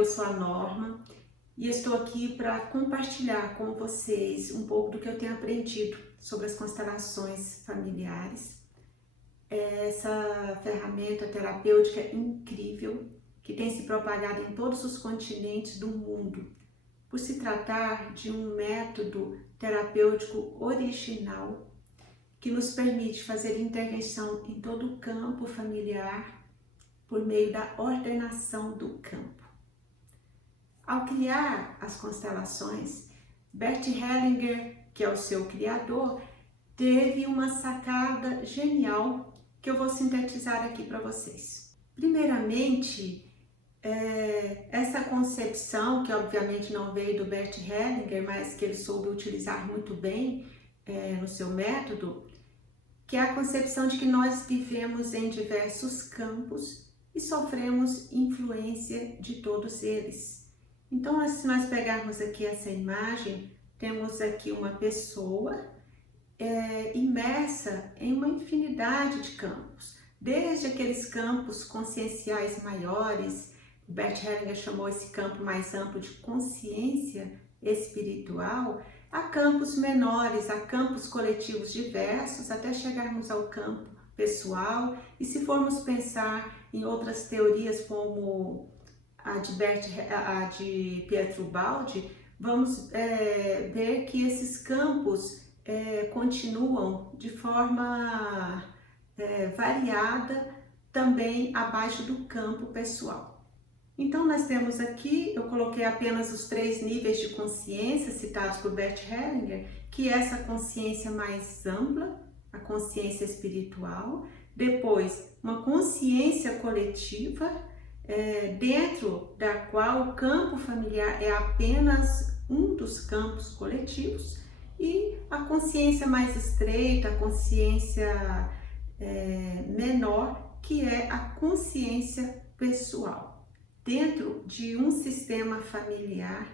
eu sou a Norma e estou aqui para compartilhar com vocês um pouco do que eu tenho aprendido sobre as constelações familiares. Essa ferramenta terapêutica incrível que tem se propagado em todos os continentes do mundo, por se tratar de um método terapêutico original que nos permite fazer intervenção em todo o campo familiar por meio da ordenação do campo. Ao criar as constelações, Bert Hellinger, que é o seu criador, teve uma sacada genial que eu vou sintetizar aqui para vocês. Primeiramente, essa concepção, que obviamente não veio do Bert Hellinger, mas que ele soube utilizar muito bem no seu método, que é a concepção de que nós vivemos em diversos campos e sofremos influência de todos eles. Então, se nós pegarmos aqui essa imagem, temos aqui uma pessoa imersa em uma infinidade de campos, desde aqueles campos conscienciais maiores, Bert Hellinger chamou esse campo mais amplo de consciência espiritual, a campos menores, a campos coletivos diversos, até chegarmos ao campo pessoal. E se formos pensar em outras teorias como a de Pietro Baldi, vamos ver que esses campos continuam de forma variada também abaixo do campo pessoal. Então, nós temos aqui, eu coloquei apenas os 3 níveis de consciência citados por Bert Hellinger, que é essa consciência mais ampla, a consciência espiritual, depois uma consciência coletiva, dentro da qual o campo familiar é apenas um dos campos coletivos, e a consciência mais estreita, a consciência menor, que é a consciência pessoal. Dentro de um sistema familiar,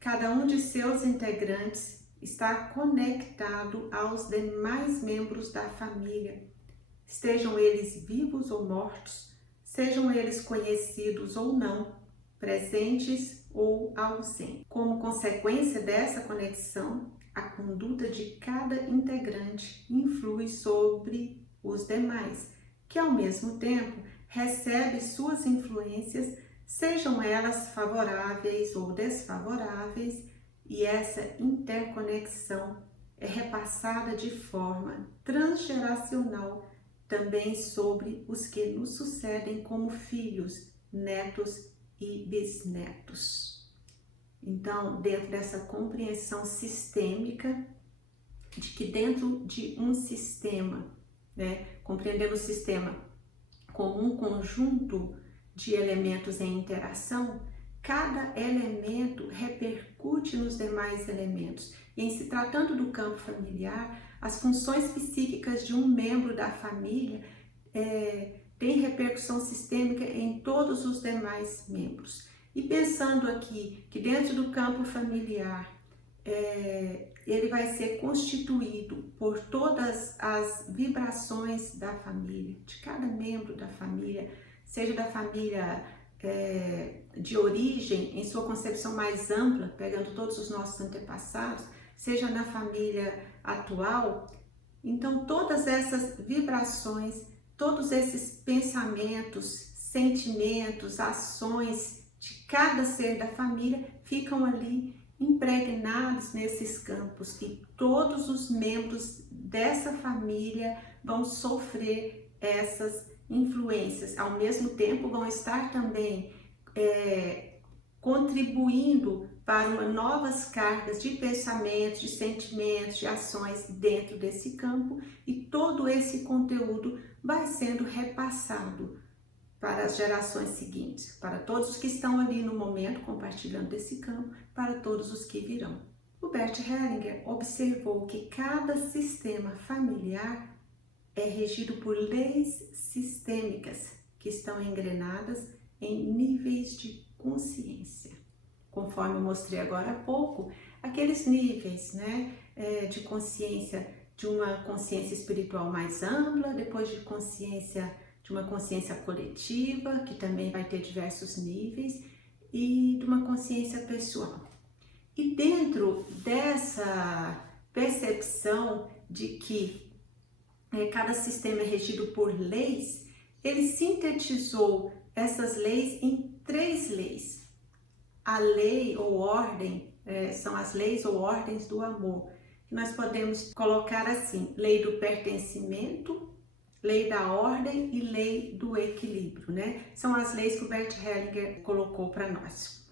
cada um de seus integrantes está conectado aos demais membros da família, estejam eles vivos ou mortos, sejam eles conhecidos ou não, presentes ou ausentes. Como consequência dessa conexão, a conduta de cada integrante influi sobre os demais, que ao mesmo tempo recebe suas influências, sejam elas favoráveis ou desfavoráveis, e essa interconexão é repassada de forma transgeracional também sobre os que nos sucedem como filhos, netos e bisnetos. Então, dentro dessa compreensão sistêmica, de que dentro de um sistema, compreendendo o sistema como um conjunto de elementos em interação, cada elemento repercute nos demais elementos. E em se tratando do campo familiar, as funções psíquicas de um membro da família têm repercussão sistêmica em todos os demais membros. E pensando aqui que dentro do campo familiar, ele vai ser constituído por todas as vibrações da família, de cada membro da família, seja da família de origem, em sua concepção mais ampla, pegando todos os nossos antepassados, seja na família atual. Então, todas essas vibrações, todos esses pensamentos, sentimentos, ações de cada ser da família ficam ali impregnados nesses campos, e todos os membros dessa família vão sofrer essas influências. Ao mesmo tempo, vão estar também contribuindo para novas cargas de pensamentos, de sentimentos, de ações dentro desse campo, e todo esse conteúdo vai sendo repassado para as gerações seguintes, para todos os que estão ali no momento compartilhando desse campo, para todos os que virão. O Bert Hellinger observou que cada sistema familiar é regido por leis sistêmicas que estão engrenadas em níveis de consciência. Conforme eu mostrei agora há pouco, aqueles níveis de consciência, de uma consciência espiritual mais ampla, depois de uma consciência coletiva, que também vai ter diversos níveis, e de uma consciência pessoal. E dentro dessa percepção de que cada sistema é regido por leis, ele sintetizou essas leis em 3 leis. A lei ou ordem, são as leis ou ordens do amor. Nós podemos colocar assim: lei do pertencimento, lei da ordem e lei do equilíbrio, né? São as leis que o Bert Hellinger colocou para nós.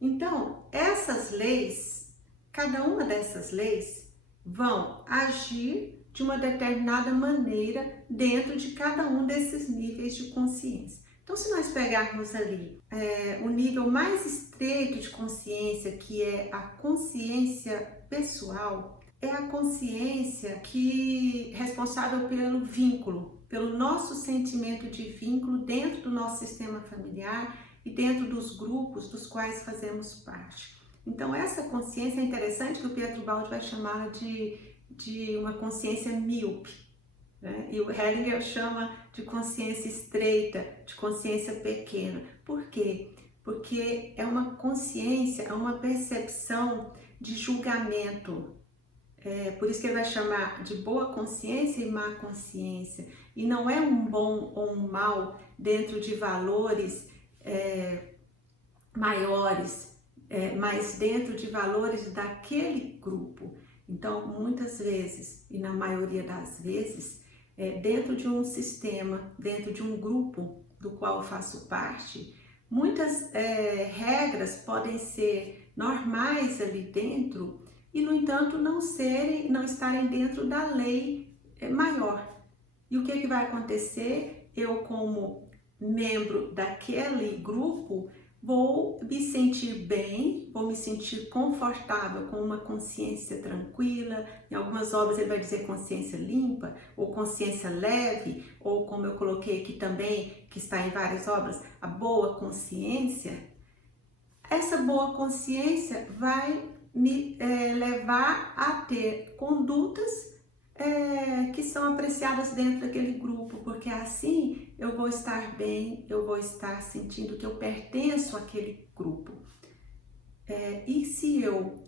Então, essas leis, cada uma dessas leis vão agir de uma determinada maneira dentro de cada um desses níveis de consciência. Então, se nós pegarmos ali o nível mais estreito de consciência, que é a consciência pessoal, é a consciência que é responsável pelo vínculo, pelo nosso sentimento de vínculo dentro do nosso sistema familiar e dentro dos grupos dos quais fazemos parte. Então, essa consciência é interessante que o Pietro Baldi vai chamá-la de uma consciência míope, né? E o Hellinger chama de consciência estreita, de consciência pequena. Por quê? Porque é uma consciência, é uma percepção de julgamento. Por isso que ele vai chamar de boa consciência e má consciência. E não é um bom ou um mal dentro de valores maiores, mas dentro de valores daquele grupo. Então, muitas vezes, e na maioria das vezes, dentro de um sistema, dentro de um grupo do qual eu faço parte, muitas regras podem ser normais ali dentro e, no entanto, não estarem dentro da lei maior. E o que vai acontecer? Eu, como membro daquele grupo, vou me sentir bem, vou me sentir confortável com uma consciência tranquila. Em algumas obras ele vai dizer consciência limpa, ou consciência leve, ou como eu coloquei aqui também, que está em várias obras, a boa consciência. Essa boa consciência vai me levar a ter condutas que são apreciadas dentro daquele grupo, porque assim eu vou estar bem, eu vou estar sentindo que eu pertenço àquele grupo. E se eu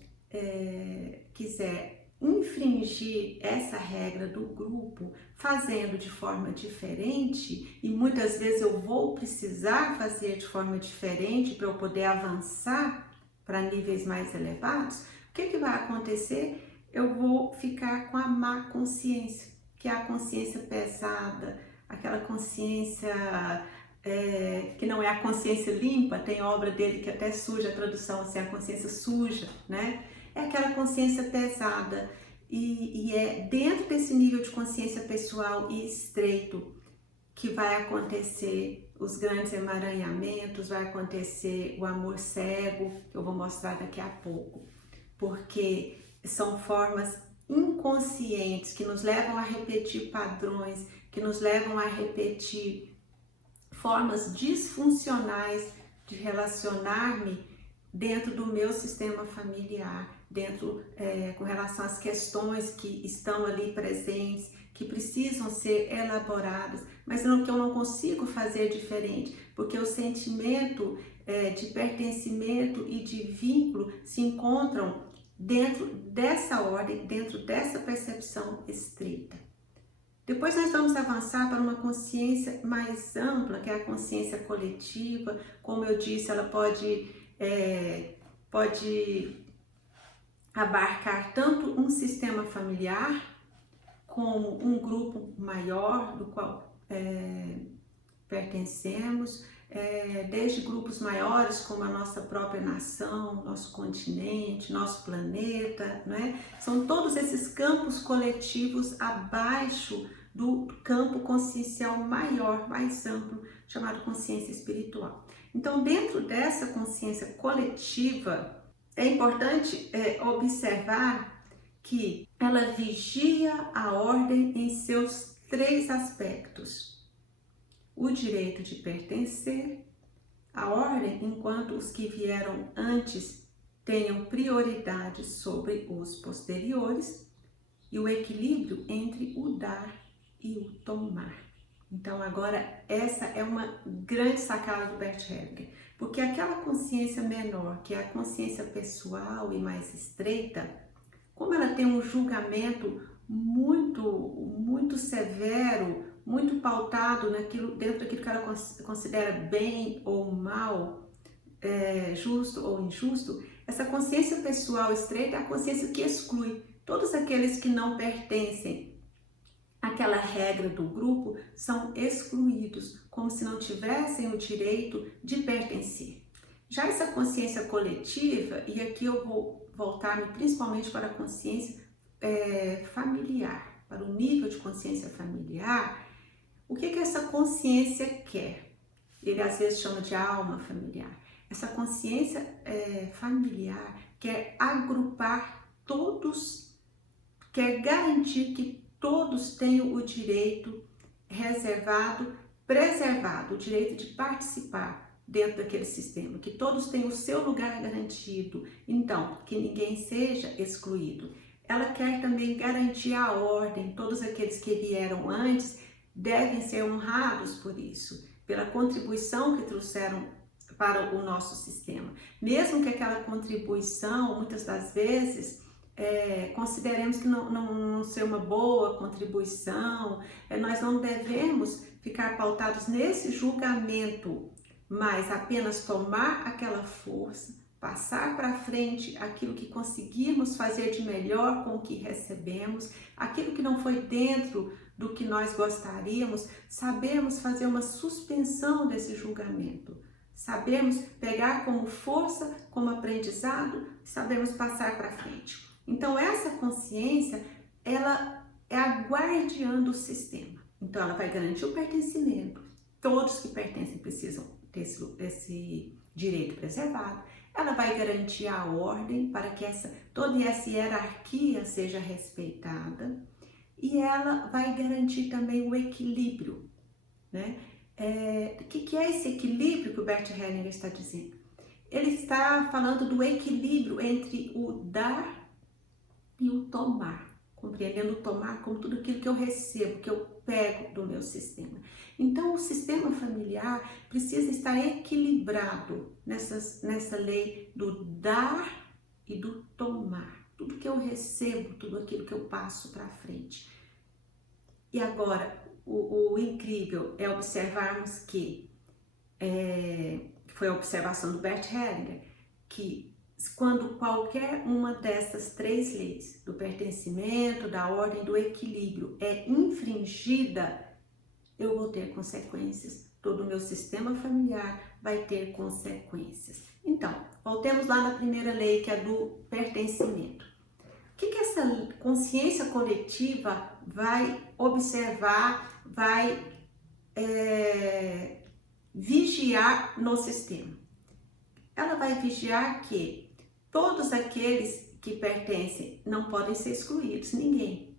quiser infringir essa regra do grupo, fazendo de forma diferente, e muitas vezes eu vou precisar fazer de forma diferente para eu poder avançar para níveis mais elevados, o que vai acontecer? Eu vou ficar com a má consciência, que é a consciência pesada, aquela consciência que não é a consciência limpa. Tem obra dele que até suja a tradução, assim, a consciência suja, né? É aquela consciência pesada e é dentro desse nível de consciência pessoal e estreito que vai acontecer os grandes emaranhamentos, vai acontecer o amor cego, que eu vou mostrar daqui a pouco, porque são formas inconscientes que nos levam a repetir padrões, que nos levam a repetir formas disfuncionais de relacionar-me dentro do meu sistema familiar, com relação às questões que estão ali presentes, que precisam ser elaboradas, mas que eu não consigo fazer diferente, porque o sentimento de pertencimento e de vínculo se encontram dentro dessa ordem, dentro dessa percepção estreita. Depois nós vamos avançar para uma consciência mais ampla, que é a consciência coletiva. Como eu disse, ela pode abarcar tanto um sistema familiar como um grupo maior do qual pertencemos, desde grupos maiores como a nossa própria nação, nosso continente, nosso planeta, né? São todos esses campos coletivos abaixo do campo consciencial maior, mais amplo, chamado consciência espiritual. Então, dentro dessa consciência coletiva, é importante observar que ela vigia a ordem em seus 3 aspectos. O direito de pertencer, a ordem enquanto os que vieram antes tenham prioridade sobre os posteriores, e o equilíbrio entre o dar e o tomar. Então agora essa é uma grande sacada do Bert Hellinger, porque aquela consciência menor, que é a consciência pessoal e mais estreita, como ela tem um julgamento muito severo, muito pautado dentro daquilo que ela considera bem ou mal, justo ou injusto, essa consciência pessoal estreita é a consciência que exclui todos aqueles que não pertencem àquela regra do grupo, são excluídos, como se não tivessem o direito de pertencer. Já essa consciência coletiva, e aqui eu vou voltar-me principalmente para a consciência familiar, para o nível de consciência familiar, o que essa consciência quer? Ele às vezes chama de alma familiar. Essa consciência familiar quer agrupar todos, quer garantir que todos tenham o direito reservado, preservado, o direito de participar dentro daquele sistema, que todos tenham o seu lugar garantido, então, que ninguém seja excluído. Ela quer também garantir a ordem, todos aqueles que vieram antes devem ser honrados por isso, pela contribuição que trouxeram para o nosso sistema. Mesmo que aquela contribuição, muitas das vezes, consideremos que não ser uma boa contribuição, nós não devemos ficar pautados nesse julgamento, mas apenas tomar aquela força, passar para frente aquilo que conseguimos fazer de melhor com o que recebemos, aquilo que não foi dentro do que nós gostaríamos, sabemos fazer uma suspensão desse julgamento, sabemos pegar como força, como aprendizado, sabemos passar para frente. Então essa consciência, ela é a guardiã do sistema. Então ela vai garantir o pertencimento, todos que pertencem precisam ter esse direito preservado, ela vai garantir a ordem para que toda essa hierarquia seja respeitada e ela vai garantir também o equilíbrio, né? O que é esse equilíbrio que o Bert Hellinger está dizendo? Ele está falando do equilíbrio entre o dar e o tomar, compreendendo o tomar como tudo aquilo que eu recebo, que eu pego do meu sistema. Então, o sistema familiar precisa estar equilibrado nessa lei do dar e do tomar. Tudo que eu recebo, tudo aquilo que eu passo para frente. E agora, o incrível é observarmos que, foi a observação do Bert Hellinger, que quando qualquer uma dessas três leis, do pertencimento, da ordem, do equilíbrio, é infringida, eu vou ter consequências. Todo o meu sistema familiar vai ter consequências. Então, voltemos lá na primeira lei, que é do pertencimento. O que essa consciência coletiva vai observar, vai vigiar no sistema? Ela vai vigiar que todos aqueles que pertencem não podem ser excluídos, ninguém.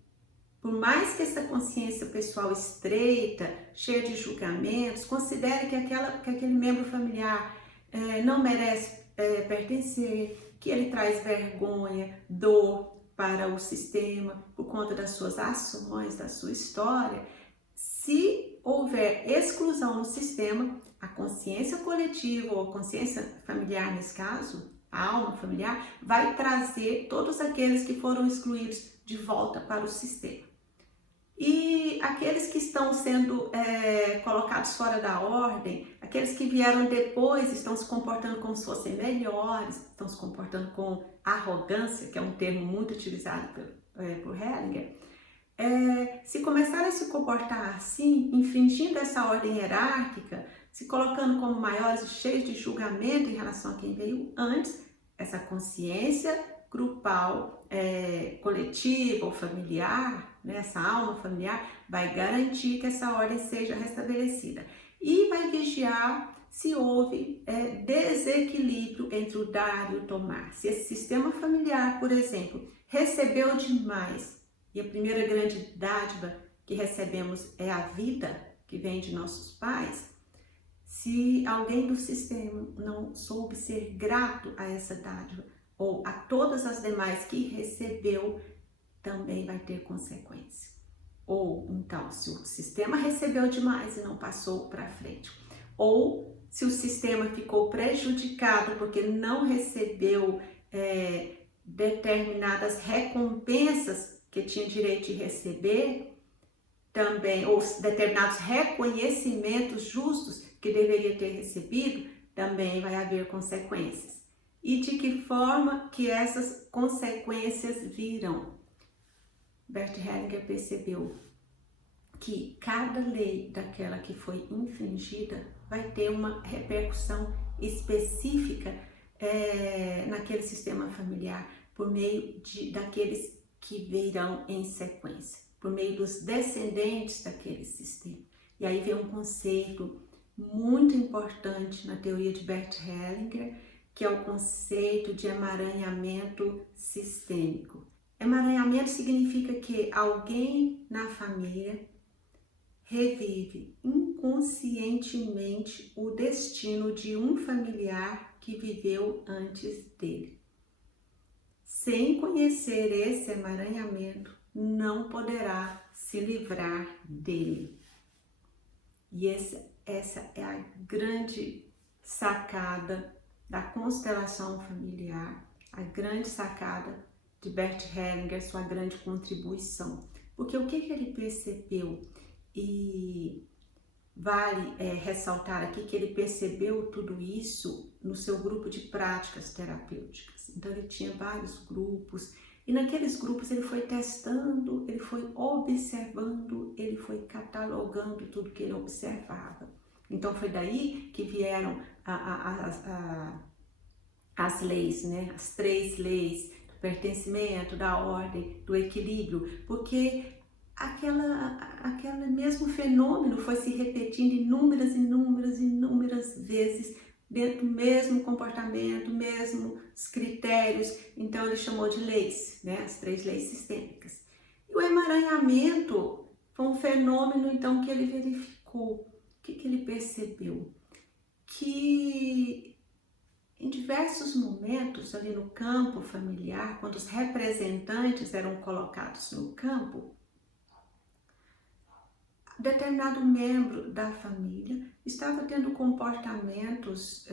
Por mais que essa consciência pessoal estreita, cheia de julgamentos, considere que aquele membro familiar não merece pertencer, que ele traz vergonha, dor para o sistema por conta das suas ações, da sua história, se houver exclusão no sistema, a consciência coletiva ou a consciência familiar nesse caso, a alma familiar, vai trazer todos aqueles que foram excluídos de volta para o sistema. E aqueles que estão sendo colocados fora da ordem, aqueles que vieram depois, estão se comportando como se fossem melhores, estão se comportando com arrogância, que é um termo muito utilizado por Hellinger, se começarem a se comportar assim, infringindo essa ordem hierárquica, se colocando como maiores e cheios de julgamento em relação a quem veio antes, essa consciência grupal, coletiva ou familiar, né, essa alma familiar, vai garantir que essa ordem seja restabelecida e vai vigiar se houve desequilíbrio entre o dar e o tomar. Se esse sistema familiar, por exemplo, recebeu demais, e a primeira grande dádiva que recebemos é a vida que vem de nossos pais, se alguém do sistema não soube ser grato a essa dádiva, ou a todas as demais que recebeu, também vai ter consequência. ou então se o sistema recebeu demais e não passou para frente, ou se o sistema ficou prejudicado porque não recebeu determinadas recompensas que tinha direito de receber, também, ou determinados reconhecimentos justos que deveria ter recebido, também vai haver consequências. E de que forma que essas consequências virão? Bert Hellinger percebeu que cada lei daquela que foi infringida vai ter uma repercussão específica naquele sistema familiar, por meio daqueles que virão em sequência, por meio dos descendentes daquele sistema. E aí vem um conceito muito importante na teoria de Bert Hellinger, que é o conceito de emaranhamento sistêmico. Emaranhamento significa que alguém na família revive inconscientemente o destino de um familiar que viveu antes dele. Sem conhecer esse emaranhamento, não poderá se livrar dele. E essa é a grande sacada da constelação familiar, a grande sacada de Bert Hellinger, sua grande contribuição. Porque o que ele percebeu? E vale ressaltar aqui que ele percebeu tudo isso no seu grupo de práticas terapêuticas. Então ele tinha vários grupos e naqueles grupos ele foi testando, ele foi observando, ele foi catalogando tudo que ele observava. Então foi daí que vieram as leis, né? As 3 leis do pertencimento, da ordem, do equilíbrio, porque aquele mesmo fenômeno foi se repetindo inúmeras vezes dentro do mesmo comportamento, mesmos critérios. Então ele chamou de leis, né? As 3 leis sistêmicas. E o emaranhamento foi um fenômeno então que ele verificou. O que ele percebeu? Que em diversos momentos ali no campo familiar, quando os representantes eram colocados no campo, determinado membro da família estava tendo comportamentos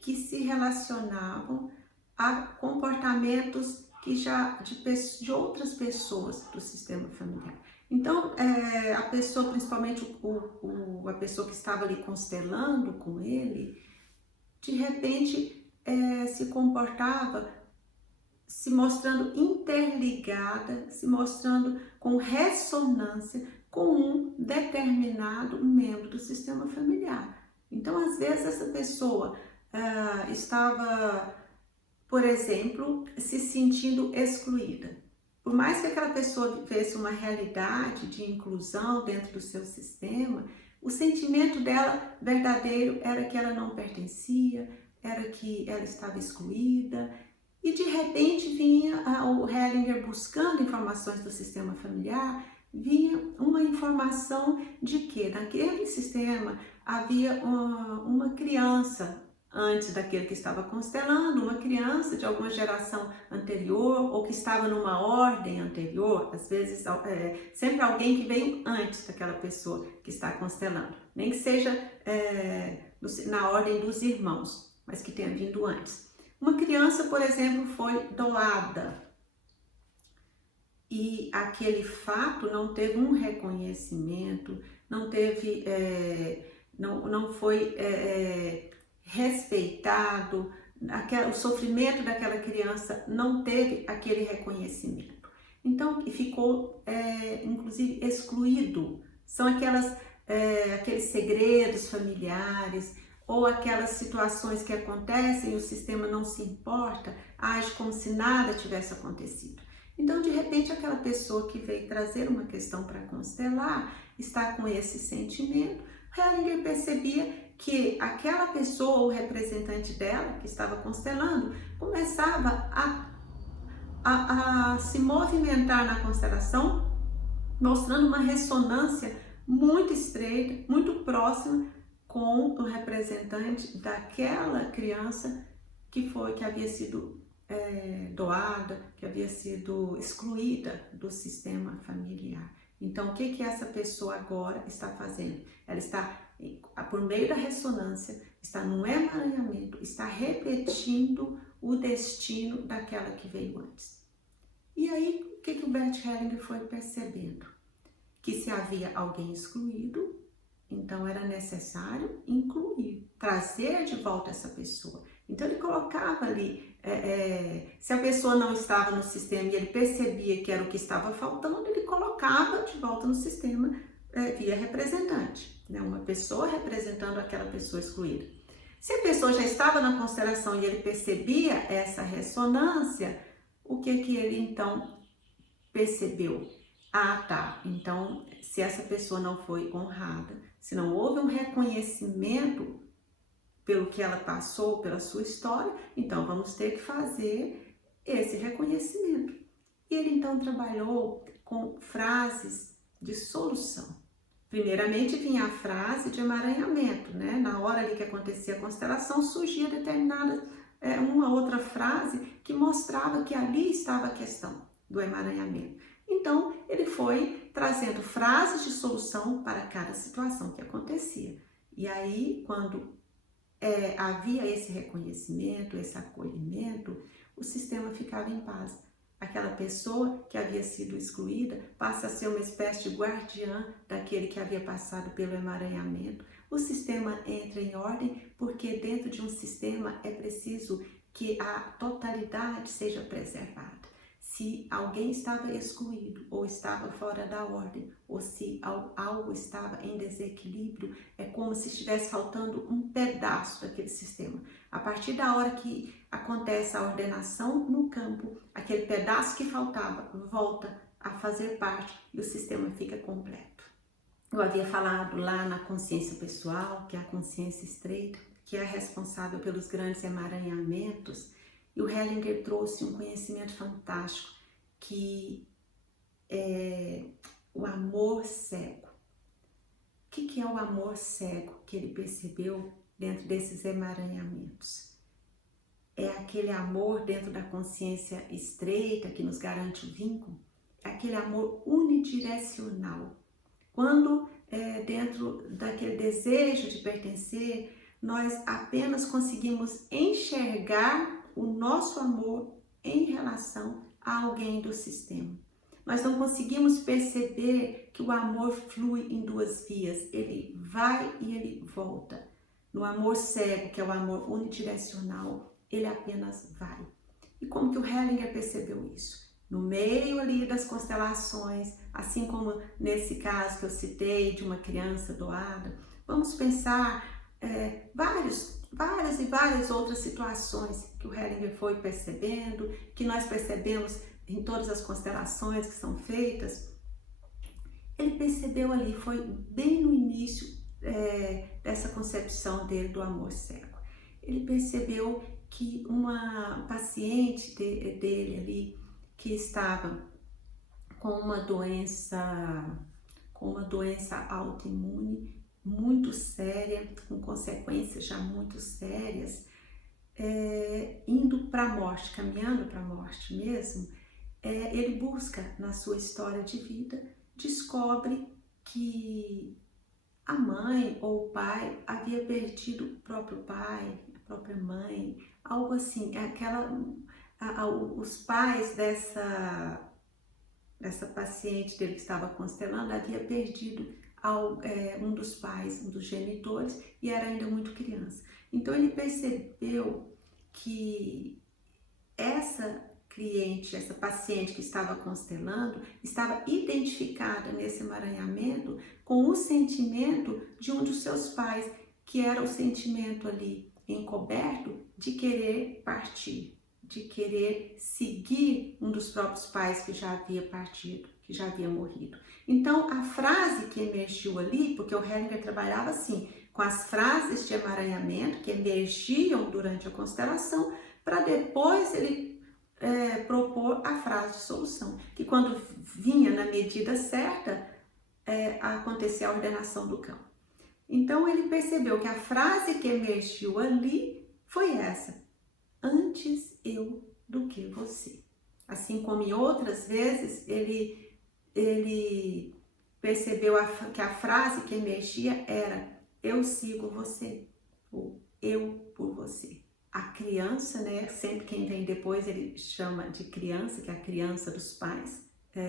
que se relacionavam a comportamentos que já de outras pessoas do sistema familiar. Então, a pessoa, principalmente a pessoa que estava ali constelando com ele, de repente se comportava se mostrando interligada, se mostrando com ressonância com um determinado membro do sistema familiar. Então, às vezes, essa pessoa estava, por exemplo, se sentindo excluída. Por mais que aquela pessoa vivesse uma realidade de inclusão dentro do seu sistema, o sentimento dela verdadeiro era que ela não pertencia, era que ela estava excluída. E de repente vinha o Hellinger buscando informações do sistema familiar, vinha uma informação de que naquele sistema havia uma criança antes daquele que estava constelando, uma criança de alguma geração anterior ou que estava numa ordem anterior, às vezes sempre alguém que veio antes daquela pessoa que está constelando, nem que seja na ordem dos irmãos, mas que tenha vindo antes. Uma criança, por exemplo, foi doada e aquele fato não teve um reconhecimento, não teve, não foi respeitado, o sofrimento daquela criança não teve aquele reconhecimento. Então, ficou, inclusive, excluído. São aqueles segredos familiares, ou aquelas situações que acontecem e o sistema não se importa, age como se nada tivesse acontecido. Então, de repente, aquela pessoa que veio trazer uma questão para constelar está com esse sentimento. Hellinger percebia que aquela pessoa, o representante dela, que estava constelando, começava a se movimentar na constelação, mostrando uma ressonância muito estreita, muito próxima com o representante daquela criança que havia sido doada, que havia sido excluída do sistema familiar. Então, o que essa pessoa agora está fazendo? Ela está, por meio da ressonância, está num emaranhamento, está repetindo o destino daquela que veio antes. E aí, o que o Bert Hellinger foi percebendo? Que se havia alguém excluído, então era necessário incluir, trazer de volta essa pessoa. Então ele colocava ali, se a pessoa não estava no sistema e ele percebia que era o que estava faltando, ele colocava de volta no sistema via representante, né? Uma pessoa representando aquela pessoa excluída. Se a pessoa já estava na constelação e ele percebia essa ressonância, o que ele então percebeu? Ah, tá, então se essa pessoa não foi honrada, se não houve um reconhecimento pelo que ela passou, pela sua história, então vamos ter que fazer esse reconhecimento. E ele então trabalhou com frases de solução. Primeiramente vinha a frase de emaranhamento, né? Na hora ali que acontecia a constelação, surgia determinada uma outra frase que mostrava que ali estava a questão do emaranhamento. Então, ele foi trazendo frases de solução para cada situação que acontecia. E aí, quando havia esse reconhecimento, esse acolhimento, o sistema ficava em paz. Aquela pessoa que havia sido excluída passa a ser uma espécie de guardiã daquele que havia passado pelo emaranhamento. O sistema entra em ordem porque dentro de um sistema é preciso que a totalidade seja preservada. Se alguém estava excluído ou estava fora da ordem, ou se algo estava em desequilíbrio, é como se estivesse faltando um pedaço daquele sistema. A partir da hora que acontece a ordenação no campo, aquele pedaço que faltava volta a fazer parte e o sistema fica completo. Eu havia falado lá na consciência pessoal, que é a consciência estreita, que é responsável pelos grandes emaranhamentos. E o Hellinger trouxe um conhecimento fantástico, que é o amor cego. O que é o amor cego que ele percebeu dentro desses emaranhamentos? É aquele amor dentro da consciência estreita que nos garante o vínculo, é aquele amor unidirecional. Quando dentro daquele desejo de pertencer, nós apenas conseguimos enxergar o nosso amor em relação a alguém do sistema. Nós não conseguimos perceber que o amor flui em duas vias, ele vai e ele volta. No amor cego, que é o amor unidirecional, ele apenas vai. E como que o Hellinger percebeu isso? No meio ali das constelações, assim como nesse caso que eu citei de uma criança doada, vamos pensar várias e várias outras situações que o Hellinger foi percebendo, que nós percebemos em todas as constelações que são feitas. Ele percebeu ali, foi bem no início dessa concepção dele do amor cego. Ele percebeu que uma paciente dele ali, que estava com uma doença autoimune muito séria, com consequências já muito sérias, indo para a morte, caminhando para a morte mesmo, ele busca na sua história de vida, descobre que a mãe ou o pai havia perdido o próprio pai, a própria mãe, algo assim, os pais dessa paciente dele que estava constelando havia perdido um dos pais, um dos genitores, e era ainda muito criança. Então ele percebeu que essa cliente, essa paciente que estava constelando, estava identificada nesse emaranhamento com o sentimento de um dos seus pais, que era o sentimento ali encoberto de querer partir, de querer seguir um dos próprios pais que já havia partido, que já havia morrido. Então, a frase que emergiu ali, porque o Hellinger trabalhava assim, com as frases de emaranhamento que emergiam durante a constelação, para depois ele propor a frase de solução, que quando vinha na medida certa, acontecia a ordenação do campo. Então, ele percebeu que a frase que emergiu ali foi essa: antes eu do que você. Assim como em outras vezes ele percebeu que a frase que emergia era: eu sigo você, ou eu por você. A criança, né, sempre quem vem depois ele chama de criança, que é a criança dos pais,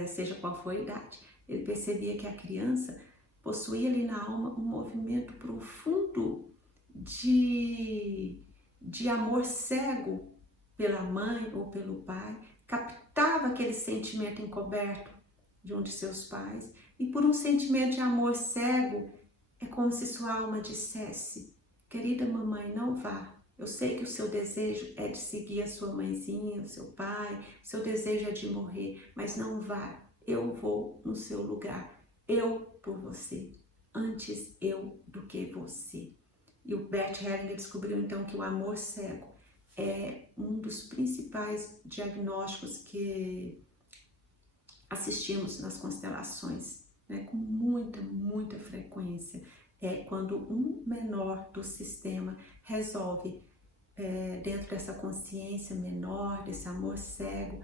seja qual for a idade. Ele percebia que a criança possuía ali na alma um movimento profundo de amor cego pela mãe ou pelo pai, captava aquele sentimento encoberto de um de seus pais, e por um sentimento de amor cego, é como se sua alma dissesse: querida mamãe, não vá. Eu sei que o seu desejo é de seguir a sua mãezinha, o seu pai, o seu desejo é de morrer, mas não vá. Eu vou no seu lugar. Eu por você. Antes eu do que você. E o Bert Hellinger descobriu então que o amor cego é um dos principais diagnósticos que assistimos nas constelações, né, com muita frequência. É quando um menor do sistema resolve, dentro dessa consciência menor, desse amor cego,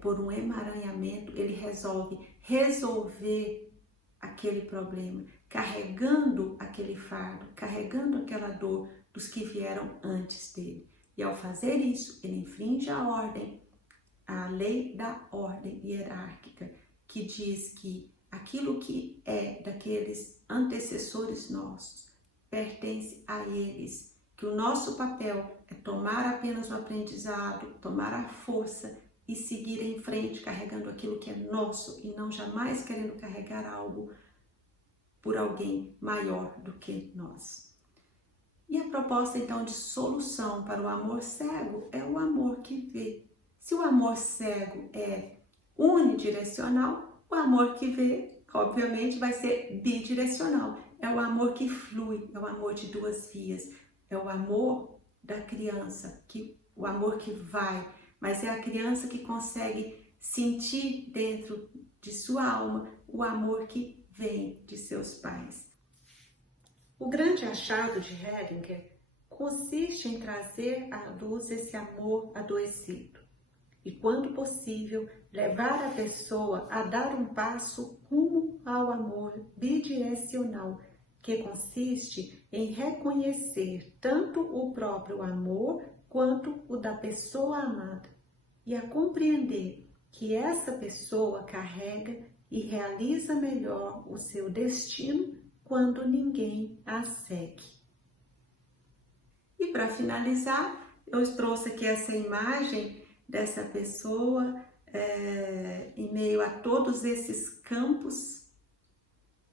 por um emaranhamento, ele resolve resolver aquele problema, carregando aquele fardo, carregando aquela dor dos que vieram antes dele. E ao fazer isso, ele infringe a lei da ordem hierárquica, que diz que aquilo que é daqueles antecessores nossos pertence a eles, que o nosso papel é tomar apenas o aprendizado, tomar a força e seguir em frente, carregando aquilo que é nosso e não jamais querendo carregar algo por alguém maior do que nós. E a proposta então de solução para o amor cego é o amor que vê. Se o amor cego é unidirecional, o amor que vê, obviamente, vai ser bidirecional. É o amor que flui, é o amor de duas vias, é o amor da criança, o amor que vai, mas é a criança que consegue sentir dentro de sua alma o amor que vem de seus pais. O grande achado de Hellinger consiste em trazer à luz esse amor adoecido e, quando possível, levar a pessoa a dar um passo rumo ao amor bidirecional, que consiste em reconhecer tanto o próprio amor quanto o da pessoa amada e a compreender que essa pessoa carrega e realiza melhor o seu destino quando ninguém a segue. E para finalizar, eu trouxe aqui essa imagem dessa pessoa em meio a todos esses campos.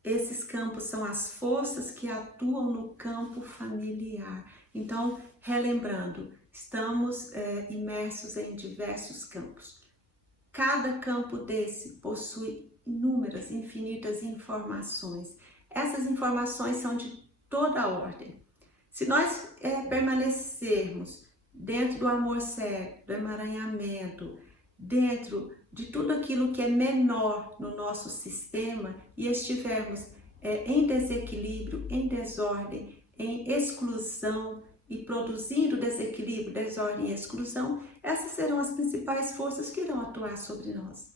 Esses campos são as forças que atuam no campo familiar. Então, relembrando, estamos imersos em diversos campos. Cada campo desse possui inúmeras, infinitas informações. Essas informações são de toda a ordem. Se nós permanecermos dentro do amor cego, do emaranhamento, dentro de tudo aquilo que é menor no nosso sistema e estivermos em desequilíbrio, em desordem, em exclusão e produzindo desequilíbrio, desordem e exclusão, essas serão as principais forças que irão atuar sobre nós.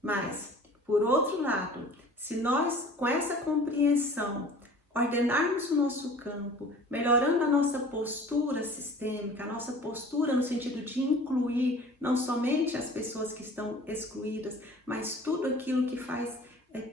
Mas, por outro lado, se nós, com essa compreensão, ordenarmos o nosso campo, melhorando a nossa postura sistêmica, a nossa postura no sentido de incluir não somente as pessoas que estão excluídas, mas tudo aquilo que faz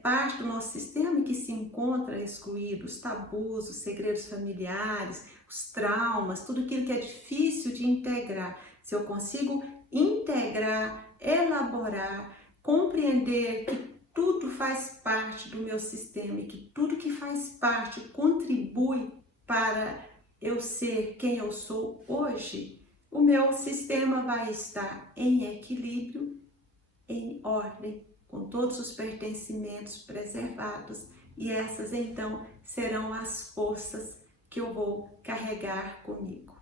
parte do nosso sistema e que se encontra excluído, os tabus, os segredos familiares, os traumas, tudo aquilo que é difícil de integrar. Se eu consigo integrar, elaborar, compreender que tudo faz parte do meu sistema e que tudo que faz parte contribui para eu ser quem eu sou hoje, o meu sistema vai estar em equilíbrio, em ordem, com todos os pertencimentos preservados, e essas então serão as forças que eu vou carregar comigo.